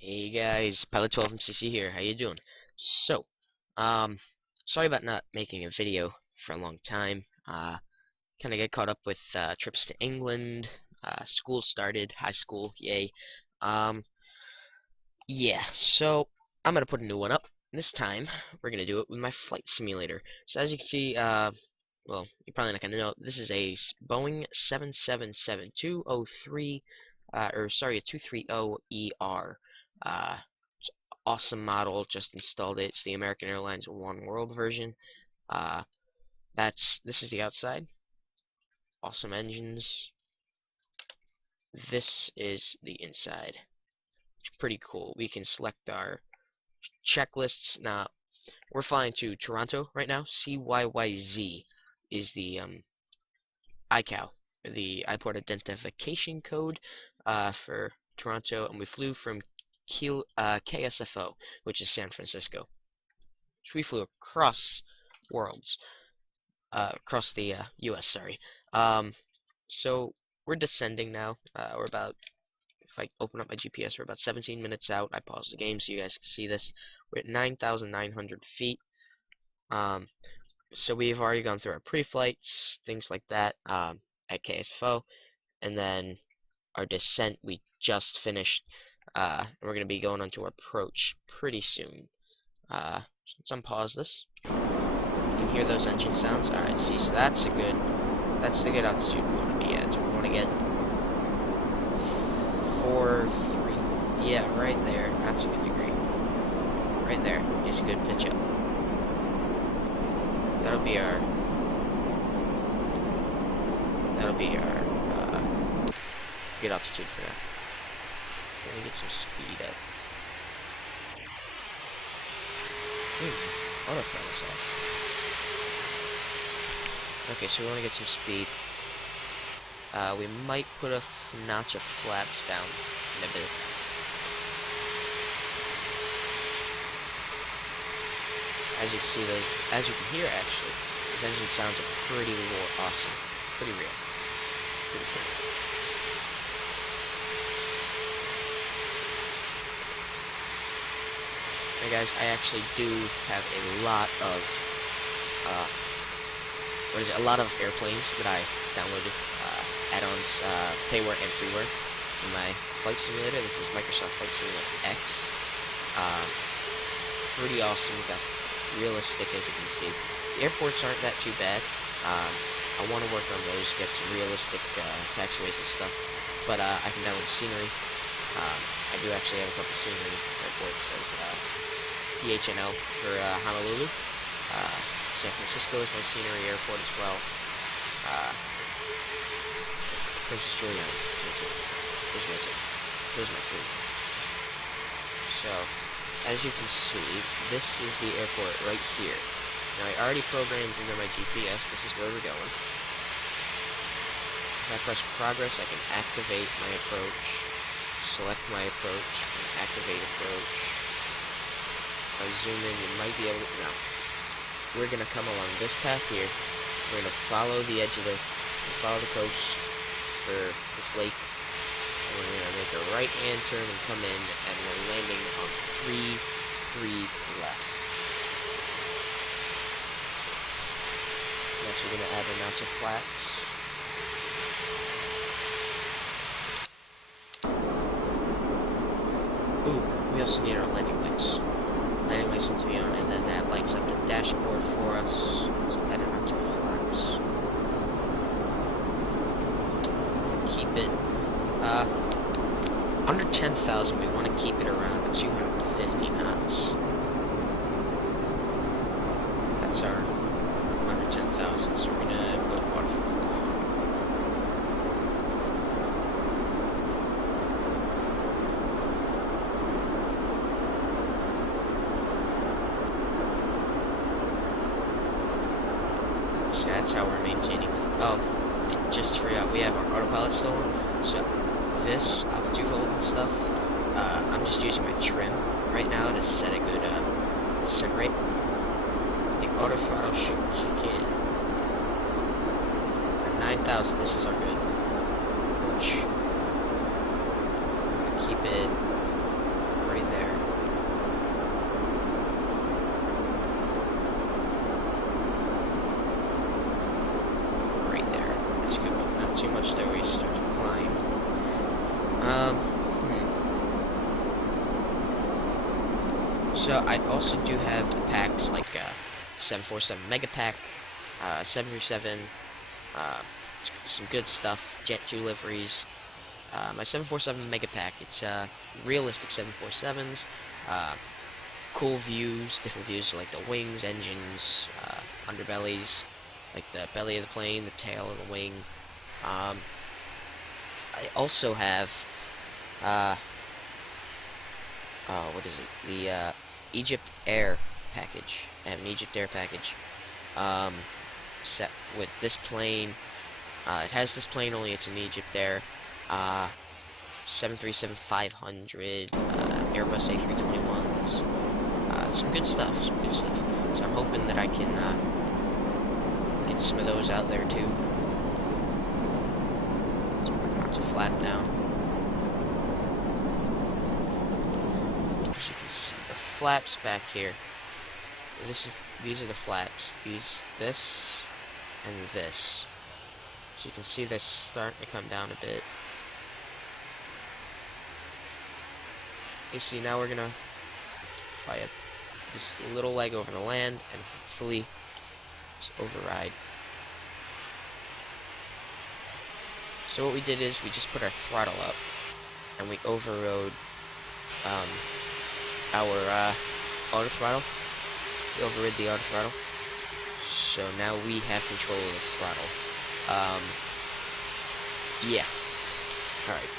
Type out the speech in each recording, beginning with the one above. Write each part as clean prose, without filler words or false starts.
Hey guys, Pilot 12 from CC here. How you doing? So, um, sorry about not making a video for a long time. Kind of get caught up with trips to England. School started, high school, yay. Um, yeah. So I'm gonna put a new one up. This time we're gonna do it with my flight simulator. So as you can see, well, you're probably not gonna know. This is a Boeing 777-203, or sorry, a 230ER. Awesome model, just installed it. It's the American Airlines One World version. Uh, this is the outside. Awesome engines. This is the inside. It's pretty cool. We can select our checklists. Now, we're flying to Toronto right now. CYYZ is the ICAO, the Airport Identification Code for Toronto, and we flew from KSFO, which is San Francisco. So we flew across worlds. Across the U.S. Sorry. Um, so we're descending now. We're about, if I open up my GPS, we're about 17 minutes out. I paused the game so you guys can see this. We're at 9,900 feet. Um, so we've already gone through our pre-flights, things like that, at KSFO, and then our descent we just finished. We're gonna be going on to approach pretty soon. Let's unpause this. You can hear those engine sounds. Alright, see, so that's the good altitude we want to be at. So we want to get 4-3, yeah, right there. That's a good degree. Right there is a good pitch up. That'll be our, good altitude for now. We're gonna get some speed up. Autothrottle off. Okay, so we want to get some speed. We might put a notch of flaps down in a bit. As you can see, as you can hear actually, those engine sounds are pretty awesome, pretty real, pretty cool. Hey guys, I actually do have a lot of a lot of airplanes that I downloaded, add-ons, payware and freeware in my flight simulator. This is Microsoft Flight Simulator X. Pretty awesome. We've got realistic, as you can see. The airports aren't that too bad. I want to work on those, get some realistic taxiways and stuff. But I can download scenery. I do actually have a couple scenery airports as PHNL for Honolulu. San Francisco is my scenery airport as well. Princess Juliana. Those are my three. So, as you can see, this is the airport right here. Now, I already programmed into my GPS. This is where we're going. If I press progress, I can activate my approach, select my approach, and activate approach. If I zoom in, you might be able to... No. We're going to come along this path here. We're going to follow the edge of follow the coast for this lake. And we're going to make a right-hand turn and come in, and we're landing on 3 left. Next, we're going to add a notch of flaps. Ooh, we also need our landing lights. Landing lights need to be on, and then that lights up the dashboard for us. So add a notch of flaps. Keep it under 10,000. We want to keep it around 250 knots. That's our under 10,000. So we're gonna put waterfall. So that's how we're maintaining. Oh, just forgot, we have our autopilot still on. So this altitude hold and stuff, I'm just using my trim right now to set a good descent rate. The auto throttle should kick in at 9,000. This is our good approach. Keep it So I also do have the packs like 747 Mega Pack, 737, uh, some good stuff, Jet 2 liveries. My 747 Mega Pack, it's realistic 747s, cool views, different views like the wings, engines, underbellies, like the belly of the plane, the tail of the wing. I also have, what is it? The Egypt Air package. I have an Egypt Air package set with this plane. It has this plane, only it's an Egypt Air. 737-500, Airbus A321s. Some good stuff, some good stuff. So I'm hoping that I can get some of those out there too. So we're going to flap down. As you can see, the flaps back here. These are the flaps. This, and this. So you can see this starting to come down a bit. You see, now we're gonna fly up this little leg over the land and hopefully just override. So what we did is we just put our throttle up and we overrode our auto throttle. We overrid the auto throttle. So now we have control of the throttle. Yeah. Alright.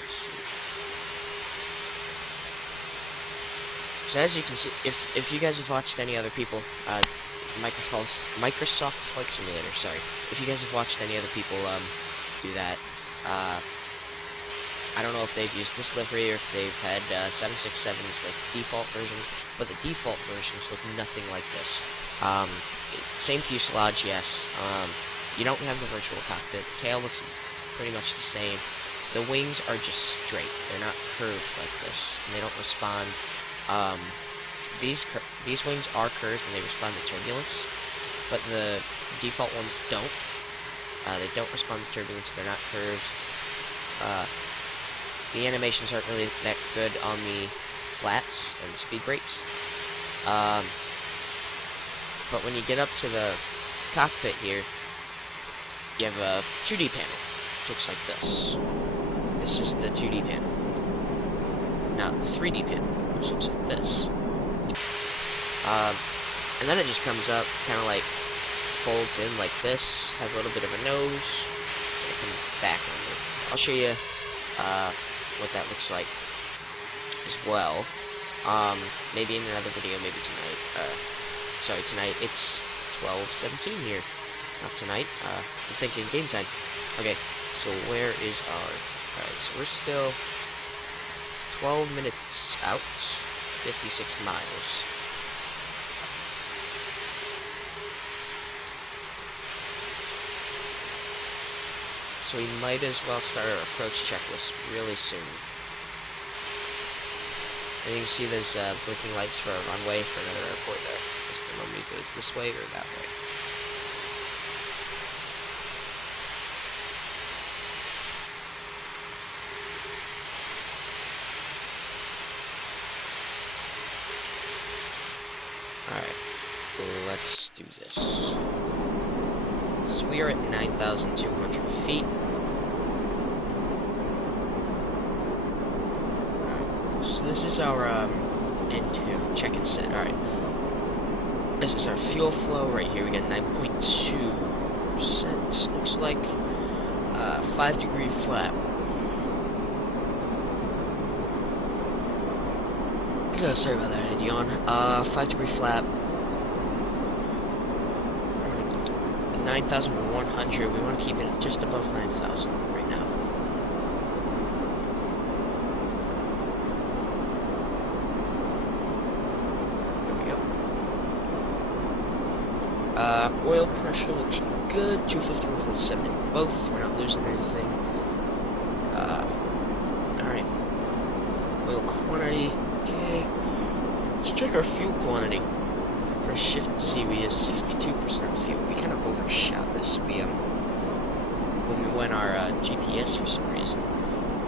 Let's see. So as you can see, if you guys have watched any other people, Microsoft Flight Simulator, sorry. If you guys have watched any other people do that, I don't know if they've used this livery or if they've had 767's like default versions, but the default versions look nothing like this. Same fuselage, yes. You don't have the virtual cockpit. The tail looks pretty much the same. The wings are just straight. They're not curved like this, and they don't respond. These wings are curved and they respond to turbulence, but the default ones don't. They don't respond to turbulence. They're not curved. The animations aren't really that good on the flats and the speed brakes. But when you get up to the cockpit here, you have a 2D panel. It looks like this. This is the 2D panel. Now the 3D panel, which looks like this. And then it just comes up, kind of like folds in like this. Has a little bit of a nose. And it comes back under. I'll show you what that looks like as well. Maybe in another video, maybe tonight. Sorry, tonight. It's 12:17 here. Not tonight. I'm thinking game time. Okay, so where is our... Alright, so we're still 12 minutes out, 56 miles. So we might as well start our approach checklist really soon. And you can see there's blinking lights for a runway for another airport there. Just the moment it goes this way or that way. Alright, let's do this. So we are at 9,200 feet. So this is our N2 check-in set. Alright. This is our fuel flow right here. We got 9.2%. Looks like 5-degree flap. Oh, sorry about that, I had a yawn. 5-degree flap. 9,100. We want to keep it just above 9,000 right now. There we go. Oil pressure looks good. 250, 147 in both. We're not losing anything. Alright. Oil quantity. Okay. Let's check our fuel quantity. Press Shift C, we have 62% fuel. We kind of overshot this. We when we went our GPS for some reason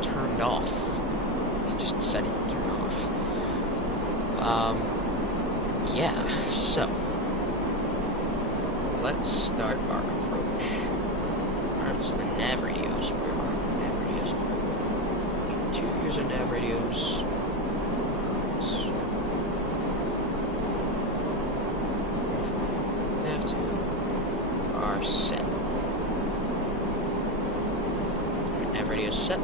turned off. It just decided to turn off. Yeah, so let's start our approach. Alright, so the nav radios. Where are the nav radios? Here's our nav radios. Nav 2 are set. Nav radio set.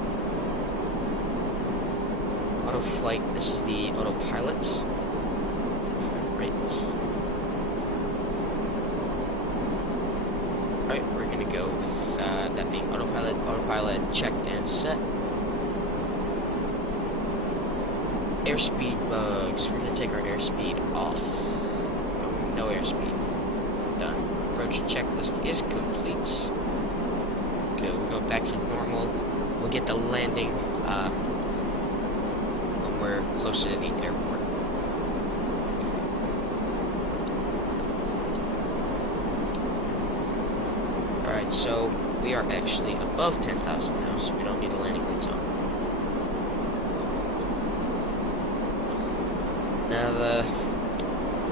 Auto flight, this is the autopilot. Right. Alright, we're gonna go with that being autopilot. Autopilot checked and set. Airspeed bugs. We're gonna take our airspeed off. No airspeed. Done. Approach checklist is complete. Good. We'll go back to normal. We'll get the landing when we're closer to the airport. Alright, so we are actually above 10,000 now, so we don't need a landing lights on. Now the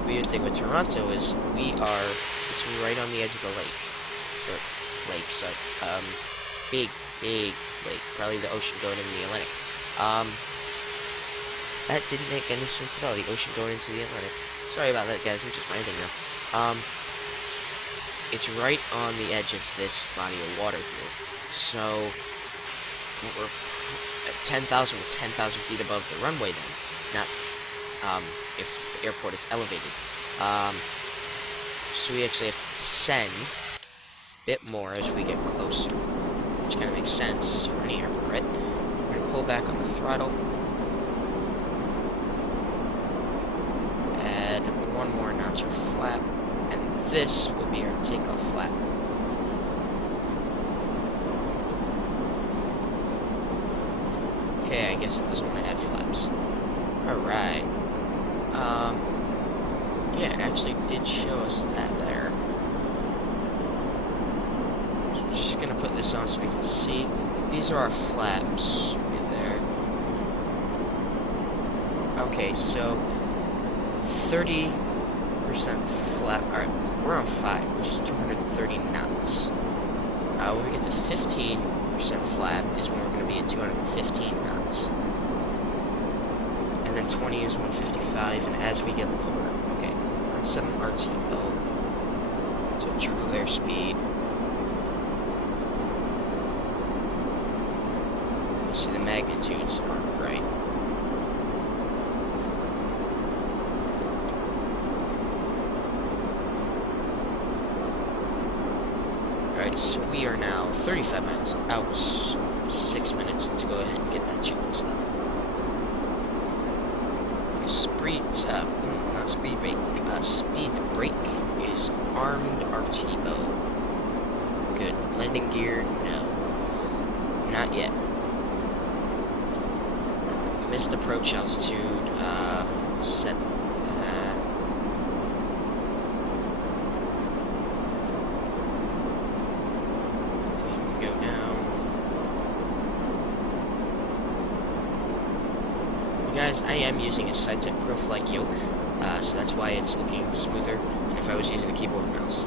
weird thing with Toronto is it's right on the edge of the lake. Or lakes, big lake. Probably the ocean going into the Atlantic. That didn't make any sense at all, the ocean going into the Atlantic. Sorry about that, guys, I'm just ranting now. It's right on the edge of this body of water here. So, we're at 10,000, we're 10,000 feet above the runway then. Not, if the airport is elevated. So we actually have to descend a bit more as we get closer. Which kind of makes sense for any airport, right? We're going to pull back on the throttle. Add one more notch of flap. And this will be our takeoff flap. Okay, I guess it doesn't want to add flaps. Alright. Yeah, it actually did show us that there. So we're just gonna put this on so we can see. These are our flaps right there. Okay, so 30% flap. Alright, we're on 5, which is 230 knots. When we get to 15% flap is when we're going to be at 215 knots. And then 20 is 155, and as we get lower, okay, let's set an RTO. So true airspeed. You see the magnitudes aren't right. Alright, so we are now 35 miles out. 6 minutes. Let's go ahead and get that checklist done. Speed brake is armed RTO. Good. Landing gear, no. Not yet. Missed approach altitude, set guys, I am using a SideTech ProFlight yoke, so that's why it's looking smoother than if I was using a keyboard and mouse.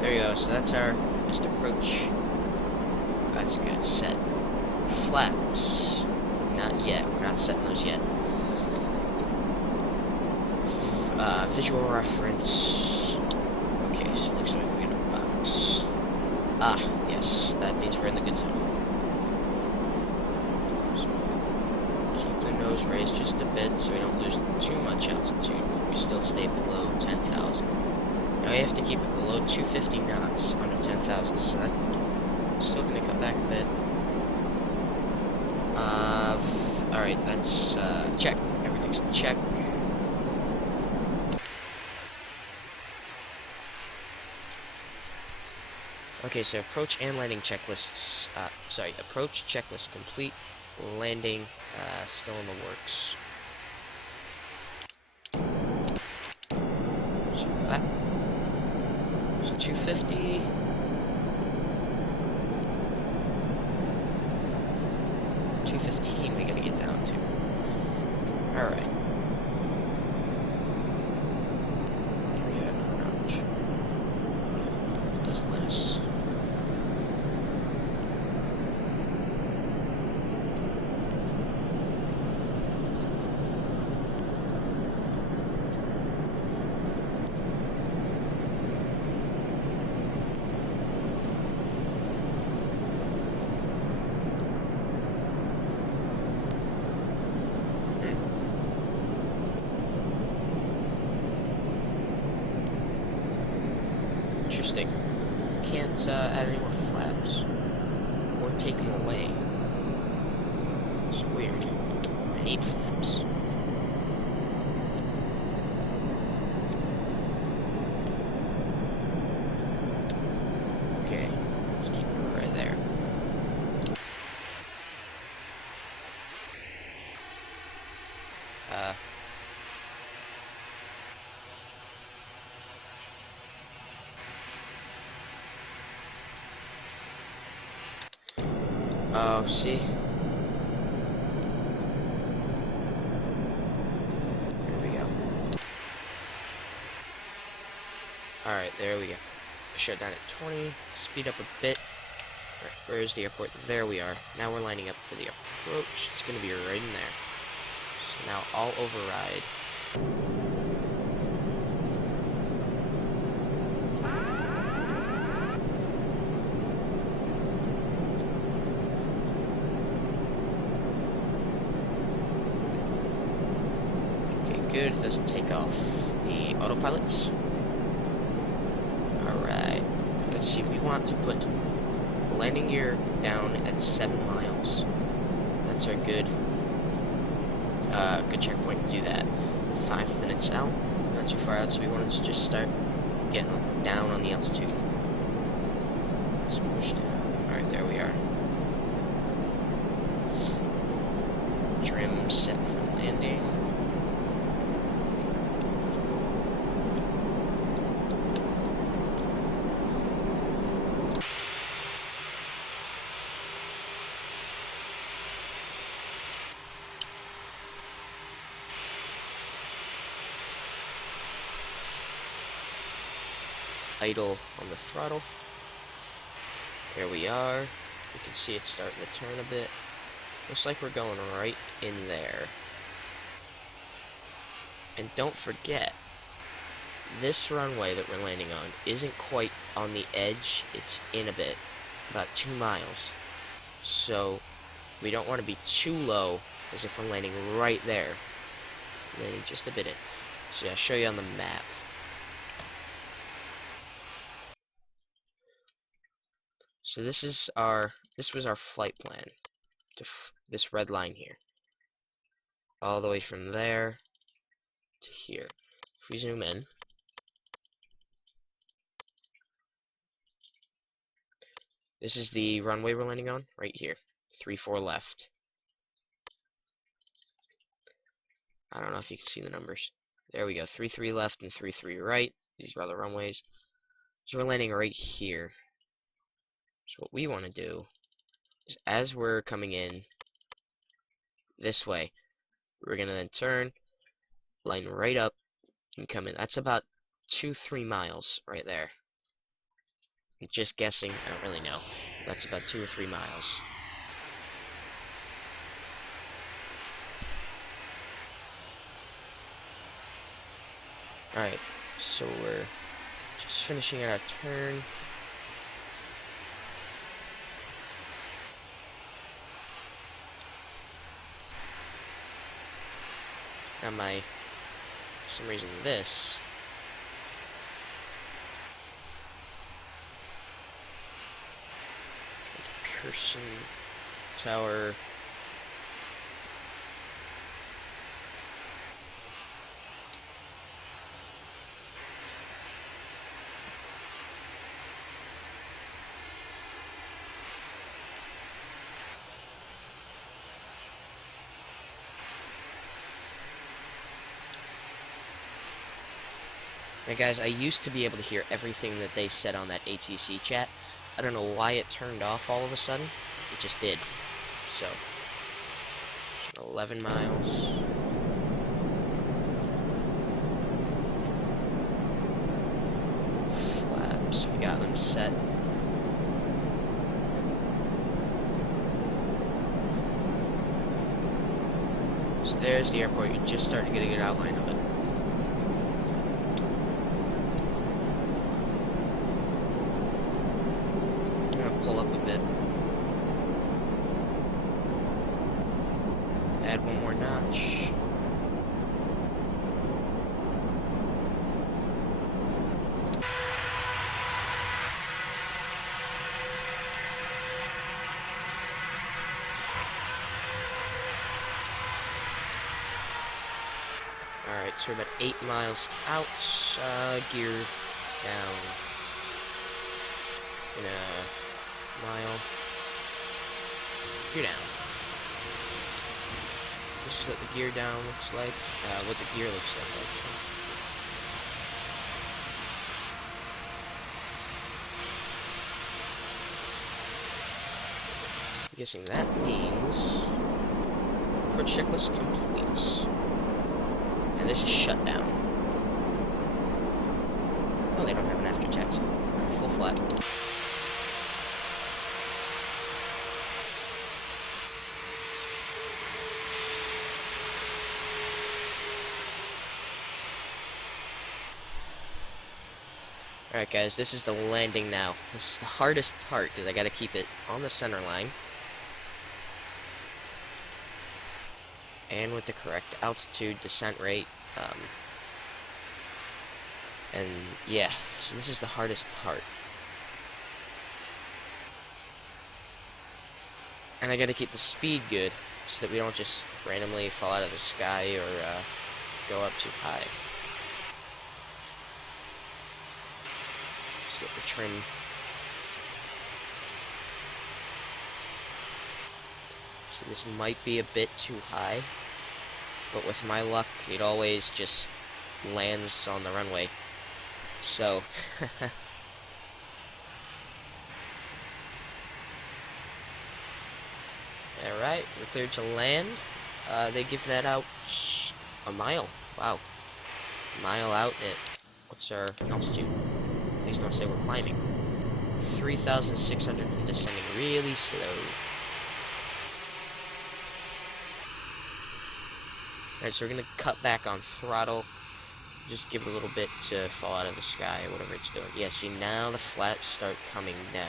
There you go, so that's our first approach. That's good. Set. Flaps. Not yet, we're not setting those yet. Visual reference. Okay, so it looks like we're in a box. Ah, yes, that means we're in the good zone. So keep the nose raised just a bit so we don't lose too much altitude, but we still stay below 10,000. Now we have to keep it below 250 knots under 10,000, so that's still going to cut back a bit. Alright, that's check. Everything's check. Okay, so approach and landing checklists, approach checklist complete, landing, still in the works. So that, so 250. We gotta get down to. Alright. It doesn't let us. Interesting. Can't add any more flaps or take them away. It's weird. I need flaps. Okay, just keep it right there. Oh, see? There we go. Alright, there we go. Shut down at 20, speed up a bit. Right, where's the airport? There we are. Now we're lining up for the approach. It's gonna be right in there. So now I'll override. Good, it doesn't take off the autopilots. Alright, let's see, we want to put landing gear down at 7 miles. That's our good checkpoint to do that. 5 minutes out, not too far out, so we wanted to just start getting down on the altitude. Let's push down. Alright, there we are. Trim set for landing. Idle on the throttle. There we are. You can see it starting to turn a bit. Looks like we're going right in there. And don't forget, this runway that we're landing on isn't quite on the edge. It's in a bit, about 2 miles. So we don't want to be too low as if we're landing right there. Landing just a bit in. So yeah, I'll show you on the map. So this was our flight plan to this red line here, all the way from there to here. If we zoom in, this is the runway we're landing on right here. 3-4 left. I don't know if you can see the numbers. There we go. 3-3 left and 3-3 right. These are the runways. So we're landing right here. So what we want to do is, as we're coming in this way, we're going to then turn, line right up, and come in. That's about 2-3 miles right there. I'm just guessing. I don't really know. That's about 2 or 3 miles. Alright, so we're just finishing our turn. Now for some reason this Pearson Tower Now guys, I used to be able to hear everything that they said on that ATC chat. I don't know why it turned off all of a sudden. It just did. So, 11 miles. Flaps, we got them set. So there's the airport. You're just starting to get a good outline of it. Pull up a bit. Add one more notch. Alright, so we're about 8 miles out. Gear down in a mile. Gear down. This is what the gear down looks like. What the gear looks like, actually. I'm guessing that means approach checklist complete. And this is shut down. Oh, they don't have an after taxi. Full flat. Alright guys, this is the landing now. This is the hardest part because I gotta keep it on the center line. And with the correct altitude, descent rate. And yeah, so this is the hardest part. And I gotta keep the speed good so that we don't just randomly fall out of the sky or go up too high. Get the trim. So this might be a bit too high, but with my luck, it always just lands on the runway. So, alright, we're cleared to land. They give that out a mile. Wow. A mile out at, what's our altitude? Please don't say we're climbing. 3,600 and descending really slow. Alright, so we're gonna cut back on throttle. Just give it a little bit to fall out of the sky or whatever it's doing. Yeah, see, now the flaps start coming down.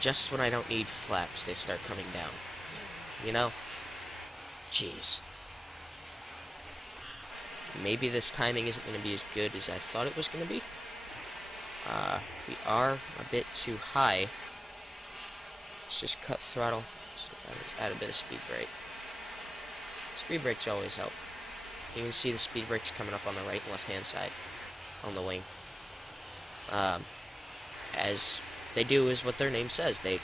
Just when I don't need flaps, they start coming down. You know? Jeez. Maybe this timing isn't going to be as good as I thought it was going to be. We are a bit too high. Let's just cut throttle. So add a bit of speed brake. Speed brakes always help. You can see the speed brakes coming up on the right and left hand side on the wing. As they do is what their name says. They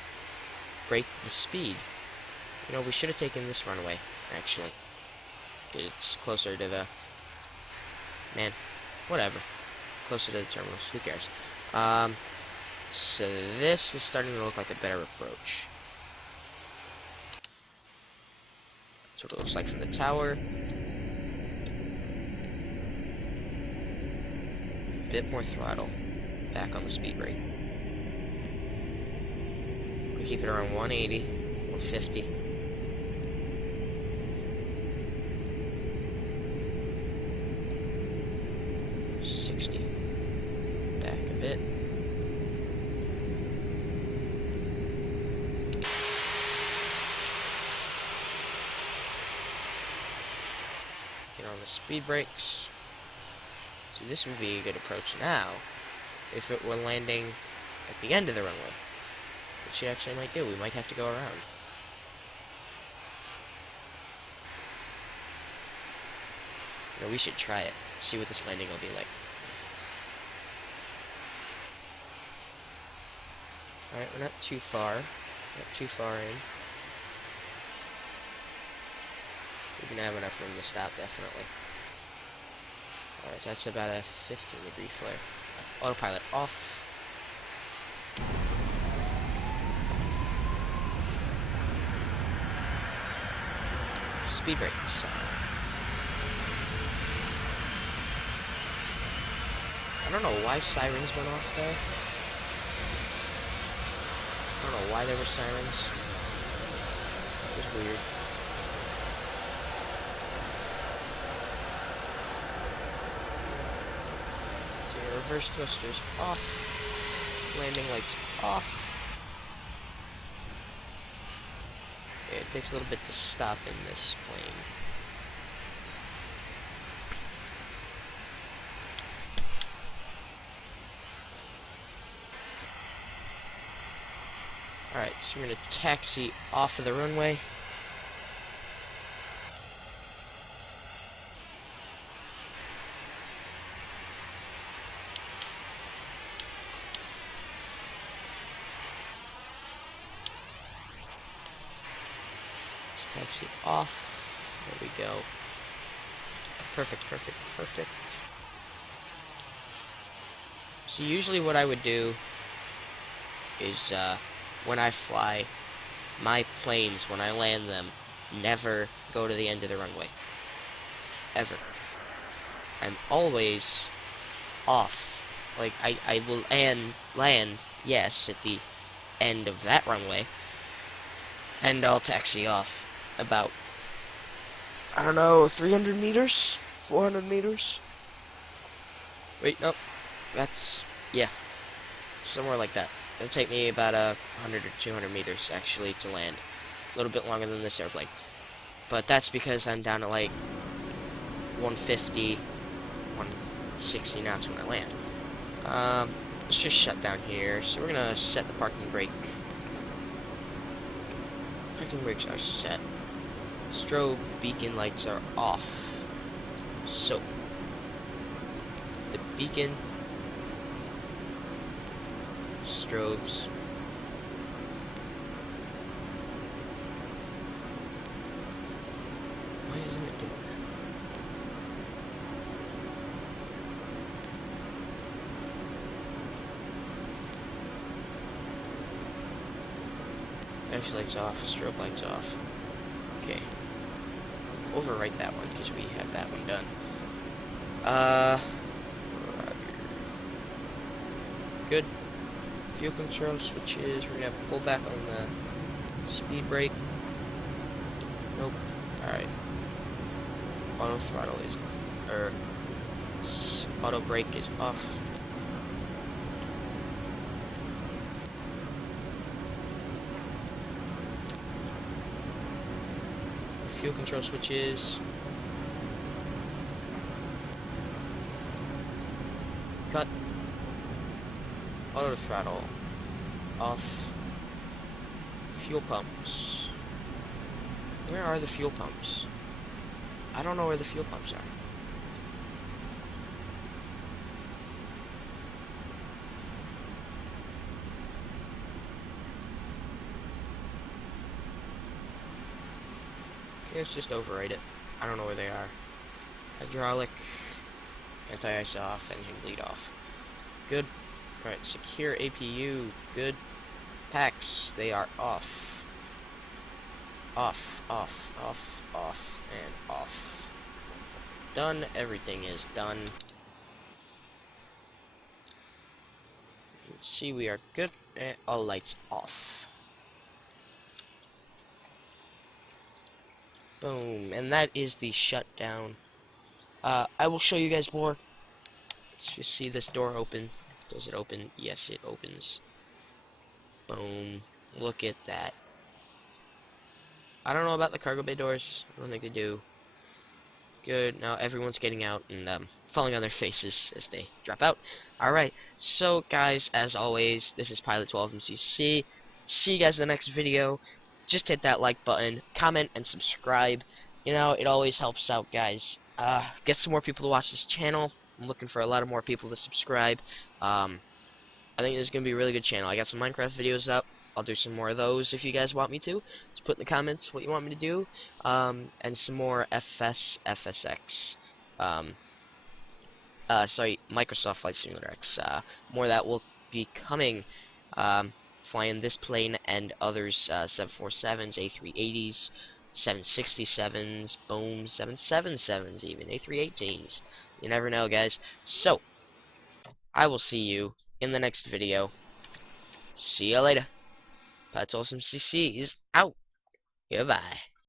brake the speed. You know, we should have taken this runway, actually. It's closer to the... Man, whatever. Closer to the terminals. Who cares? So this is starting to look like a better approach. That's what it looks like from the tower. Bit more throttle. Back on the speed brake. We keep it around 180, 150. Back a bit. Get on the speed brakes. So this would be a good approach now if it were landing at the end of the runway, which it actually might do. We might have to go around. You know, we should try it. See what this landing will be like. Alright, we're not too far. Not too far in. We're gonna have enough room to stop, definitely. Alright, that's about a 15-degree flare. Autopilot off. Speed brakes. I don't know why sirens went off there. I don't know why there were sirens. It was weird. So reverse thrusters off. Landing lights off. Okay, it takes a little bit to stop in this plane. Alright, so we're going to taxi off of the runway. Just taxi off. There we go. Perfect, perfect, perfect. So usually what I would do is, when I fly, my planes, when I land them, never go to the end of the runway. Ever. I'm always off. Like, I will land, yes, at the end of that runway, and I'll taxi off about, I don't know, 300 meters? 400 meters? Wait, no. That's, yeah. Somewhere like that. It'll take me about 100 or 200 meters, actually, to land. A little bit longer than this airplane. But that's because I'm down to, like, 150, 160 knots when I land. Let's just shut down here. So we're gonna set the parking brake. Parking brakes are set. Strobe beacon lights are off. So, the beacon, strobes, why isn't it doing that? Dash lights off, strobe lights off. Okay. Overwrite that one because we have that one done. Good. Fuel control switches. We're gonna have to pull back on the speed brake. Nope. Alright. Auto throttle is, auto brake is off. Fuel control switches. Cut. Auto throttle off. Fuel pumps. Where are the fuel pumps? I don't know where the fuel pumps are. Okay, let's just override it. I don't know where they are. Hydraulic, anti-ice off, engine bleed off. Good. Right, secure APU. Good. Packs, they are off. Off, off, off, off, and off. Done. Everything is done. You can see we are good. And all lights off. Boom. And that is the shutdown. I will show you guys more. Let's just see this door open. Does it open? Yes, it opens. Boom. Look at that. I don't know about the cargo bay doors. I don't think they do. Good. Now everyone's getting out and falling on their faces as they drop out. Alright. So, guys, as always, this is Pilot 12 MCC. See you guys in the next video. Just hit that like button, comment, and subscribe. You know, it always helps out, guys. Get some more people to watch this channel. I'm looking for a lot of more people to subscribe. I think this is going to be a really good channel. I got some Minecraft videos up. I'll do some more of those if you guys want me to. Just put in the comments what you want me to do. And some more FSX. Um, sorry, Microsoft Flight Simulator X. More of that will be coming. Flying this plane and others, 747s, A380s, 767s, boom, 777s, even A318s. You never know, guys. So, I will see you in the next video. See you later. Pat Awesome CC is out. Goodbye.